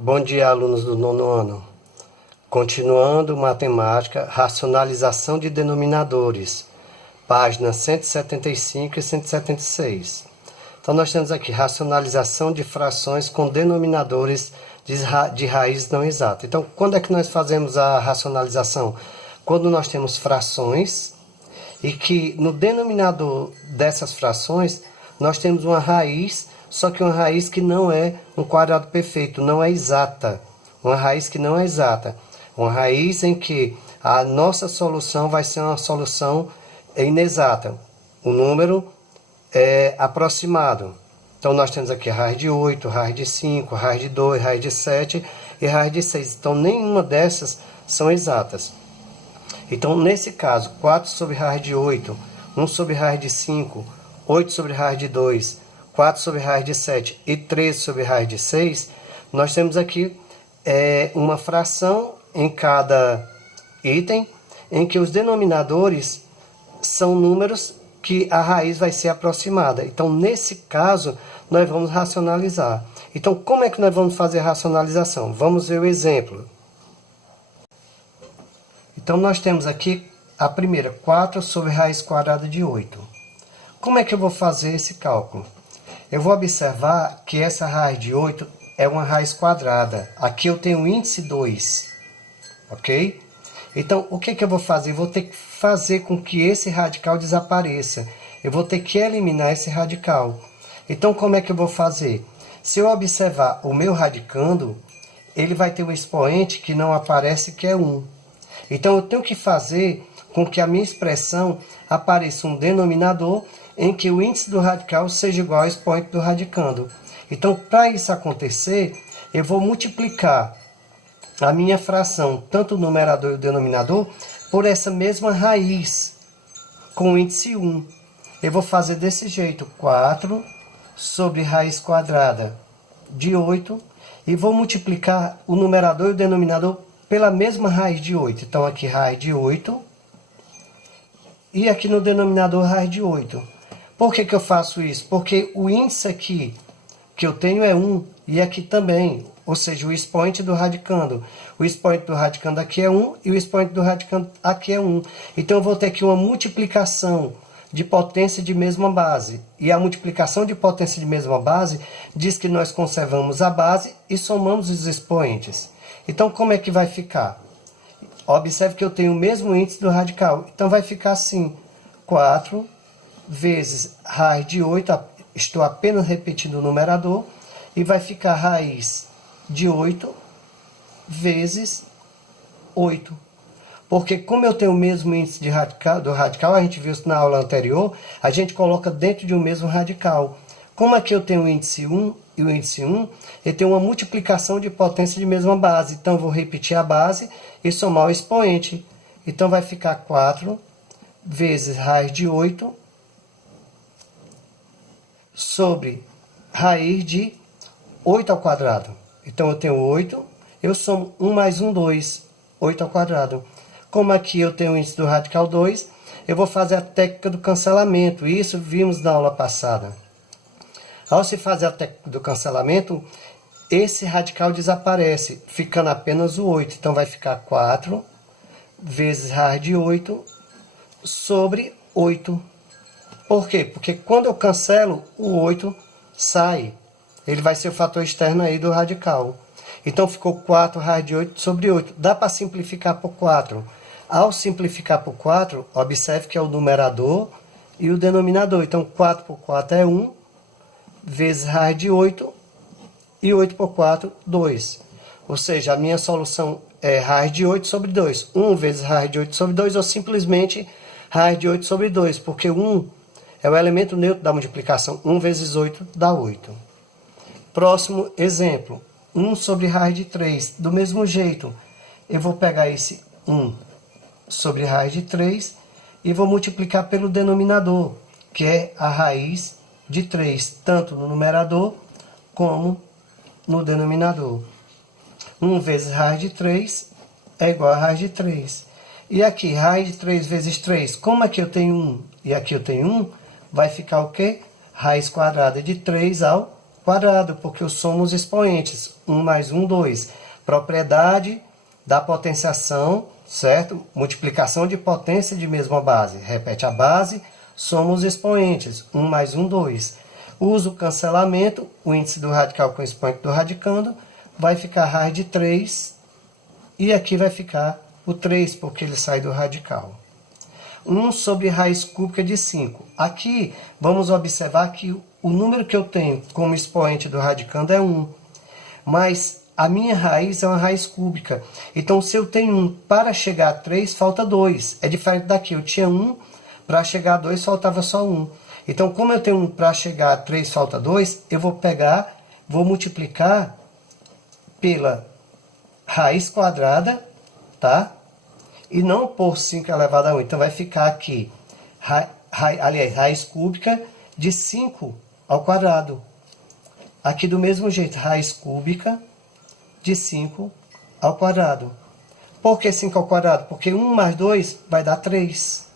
Bom dia, alunos do nono ano. Continuando matemática, racionalização de denominadores, páginas 175 e 176. Então, nós temos aqui racionalização de frações com denominadores de raiz não exata. Então, quando é que nós fazemos a racionalização? Quando nós temos frações e que no denominador dessas frações nós temos uma raiz, só que uma raiz que não é um quadrado perfeito, não é exata. Uma raiz que não é exata. Uma raiz em que a nossa solução vai ser uma solução inexata. O número é aproximado. Então, nós temos aqui raiz de 8, raiz de 5, raiz de 2, raiz de 7 e raiz de 6. Então, nenhuma dessas são exatas. Então, nesse caso, 4 sobre raiz de 8, 1 sobre raiz de 5, 8 sobre raiz de 2, 4 sobre raiz de 7 e 13 sobre raiz de 6, nós temos aqui uma fração em cada item, em que os denominadores são números que a raiz vai ser aproximada. Então, nesse caso, nós vamos racionalizar. Então, como é que nós vamos fazer a racionalização? Vamos ver o exemplo. Então, nós temos aqui a primeira, 4 sobre raiz quadrada de 8. Como é que eu vou fazer esse cálculo? Eu vou observar que essa raiz de 8 é uma raiz quadrada. Aqui eu tenho o índice 2, ok? Então, o que eu vou fazer? Eu vou ter que fazer com que esse radical desapareça. Eu vou ter que eliminar esse radical. Então, como é que eu vou fazer? Se eu observar o meu radicando, ele vai ter um expoente que não aparece, que é 1. Então, eu tenho que fazer com que a minha expressão apareça um denominador em que o índice do radical seja igual ao expoente do radicando. Então, para isso acontecer, eu vou multiplicar a minha fração, tanto o numerador e o denominador, por essa mesma raiz, com o índice 1. Eu vou fazer desse jeito, 4 sobre raiz quadrada de 8, e vou multiplicar o numerador e o denominador pela mesma raiz de 8. Então, aqui raiz de 8, e aqui no denominador raiz de 8. Por que eu faço isso? Porque o índice aqui que eu tenho é 1, e aqui também, ou seja, o expoente do radicando. O expoente do radicando aqui é 1 e o expoente do radicando aqui é 1. Então, eu vou ter aqui uma multiplicação de potência de mesma base. E a multiplicação de potência de mesma base diz que nós conservamos a base e somamos os expoentes. Então, como é que vai ficar? Observe que eu tenho o mesmo índice do radical. Então, vai ficar assim, 4 vezes raiz de 8, estou apenas repetindo o numerador, e vai ficar raiz de 8 vezes 8. Porque como eu tenho o mesmo índice do radical, a gente viu isso na aula anterior, a gente coloca dentro de um mesmo radical. Como aqui eu tenho o índice 1 e o índice 1, eu tenho uma multiplicação de potência de mesma base. Então, eu vou repetir a base e somar o expoente. Então, vai ficar 4 vezes raiz de 8 sobre raiz de 8 ao quadrado. Então, eu tenho 8, eu somo 1 mais 1, 2, 8 ao quadrado. Como aqui eu tenho o índice do radical 2, eu vou fazer a técnica do cancelamento. Isso vimos na aula passada. Ao se fazer a técnica do cancelamento, esse radical desaparece, ficando apenas o 8. Então, vai ficar 4 vezes raiz de 8 sobre 8. Por quê? Porque quando eu cancelo, o 8 sai. Ele vai ser o fator externo aí do radical. Então, ficou 4 raiz de 8 sobre 8. Dá para simplificar por 4. Ao simplificar por 4, observe que é o numerador e o denominador. Então, 4 por 4 é 1, vezes raiz de 8, e 8 por 4, 2. Ou seja, a minha solução é raiz de 8 sobre 2. 1 vezes raiz de 8 sobre 2, ou simplesmente raiz de 8 sobre 2, porque 1 é o elemento neutro da multiplicação. 1 vezes 8 dá 8. Próximo exemplo. 1 sobre raiz de 3. Do mesmo jeito, eu vou pegar esse 1 sobre raiz de 3 e vou multiplicar pelo denominador, que é a raiz de 3, tanto no numerador como no denominador. 1 vezes raiz de 3 é igual a raiz de 3. E aqui, raiz de 3 vezes 3, como aqui eu tenho 1 e aqui eu tenho 1, vai ficar o quê? Raiz quadrada de 3 ao quadrado, porque eu somo os expoentes. 1 mais 1, 2. Propriedade da potenciação, certo? Multiplicação de potência de mesma base. Repete a base, soma os expoentes. 1 mais 1, 2. Uso o cancelamento, o índice do radical com o expoente do radicando, vai ficar raiz de 3, e aqui vai ficar o 3, porque ele sai do radical. 1 sobre raiz cúbica de 5. Aqui, vamos observar que o número que eu tenho como expoente do radicando é 1. Mas a minha raiz é uma raiz cúbica. Então, se eu tenho 1 para chegar a 3, falta 2. É diferente daqui. Eu tinha 1, para chegar a 2, faltava só 1. Então, como eu tenho 1 para chegar a 3, falta 2, eu vou pegar, vou multiplicar pela raiz quadrada, tá? E não por 5 elevado a 1. Então, vai ficar aqui, raiz cúbica de 5 ao quadrado. Aqui do mesmo jeito, raiz cúbica de 5 ao quadrado. Por que 5 ao quadrado? Porque 1 mais 2 vai dar 3.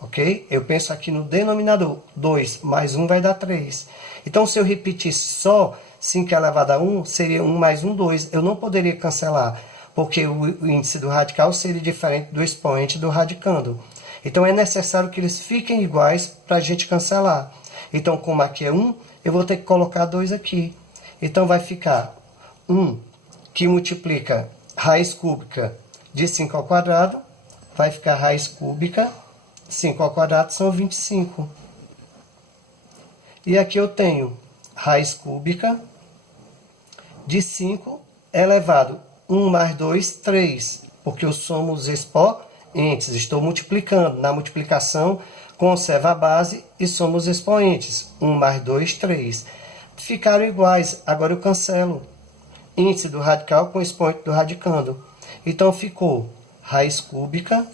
Ok? Eu penso aqui no denominador. 2 mais 1 vai dar 3. Então, se eu repetisse só 5 elevado a 1, seria 1 mais 1, 2. Eu não poderia cancelar, porque o índice do radical seria diferente do expoente do radicando. Então, é necessário que eles fiquem iguais para a gente cancelar. Então, como aqui é 1, eu vou ter que colocar 2 aqui. Então, vai ficar 1, que multiplica raiz cúbica de 5 ao quadrado, vai ficar raiz cúbica, 5 ao quadrado são 25. E aqui eu tenho raiz cúbica de 5 elevado 1 mais 2, 3, porque eu somo os expoentes, estou multiplicando. Na multiplicação, conserva a base e somo os expoentes. 1 mais 2, 3. Ficaram iguais, agora eu cancelo. Índice do radical com expoente do radicando. Então, ficou raiz cúbica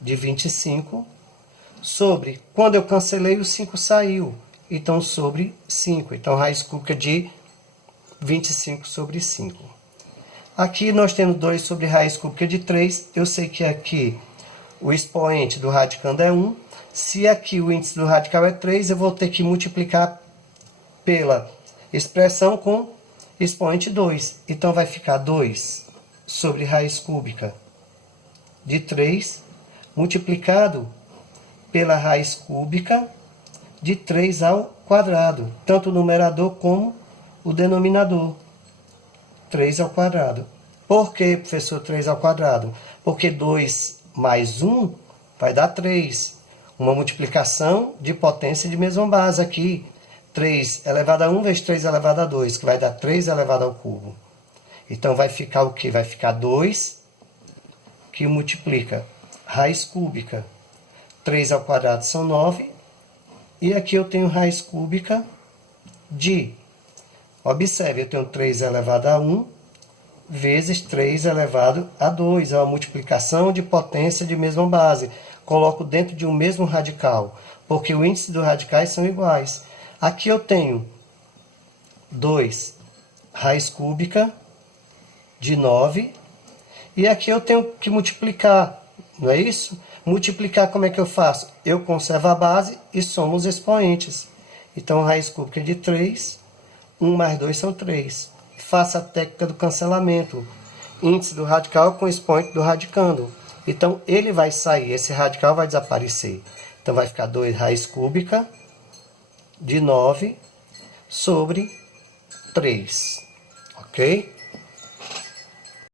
de 25 sobre, quando eu cancelei, o 5 saiu. Então, sobre 5. Então, raiz cúbica de 25 sobre 5. Aqui nós temos 2 sobre raiz cúbica de 3. Eu sei que aqui o expoente do radicando é 1. Se aqui o índice do radical é 3, eu vou ter que multiplicar pela expressão com expoente 2. Então, vai ficar 2 sobre raiz cúbica de 3 multiplicado pela raiz cúbica de 3 ao quadrado, tanto o numerador como o denominador. 3 ao quadrado. Por que, professor, 3 ao quadrado? Porque 2 mais 1 vai dar 3. Uma multiplicação de potência de mesma base aqui. 3 elevado a 1 vezes 3 elevado a 2, que vai dar 3 elevado ao cubo. Então, vai ficar o quê? Vai ficar 2, que multiplica raiz cúbica. 3 ao quadrado são 9. E aqui eu tenho raiz cúbica de... Observe, eu tenho 3 elevado a 1 vezes 3 elevado a 2. É uma multiplicação de potência de mesma base. Coloco dentro de um mesmo radical, porque o índice dos radicais são iguais. Aqui eu tenho 2 raiz cúbica de 9. E aqui eu tenho que multiplicar, não é isso? Multiplicar, como é que eu faço? Eu conservo a base e somo os expoentes. Então, raiz cúbica de 3, 1 mais 2 são 3. Faça a técnica do cancelamento. Índice do radical com expoente do radicando. Então, ele vai sair, esse radical vai desaparecer. Então, vai ficar 2 raiz cúbica de 9 sobre 3. Ok?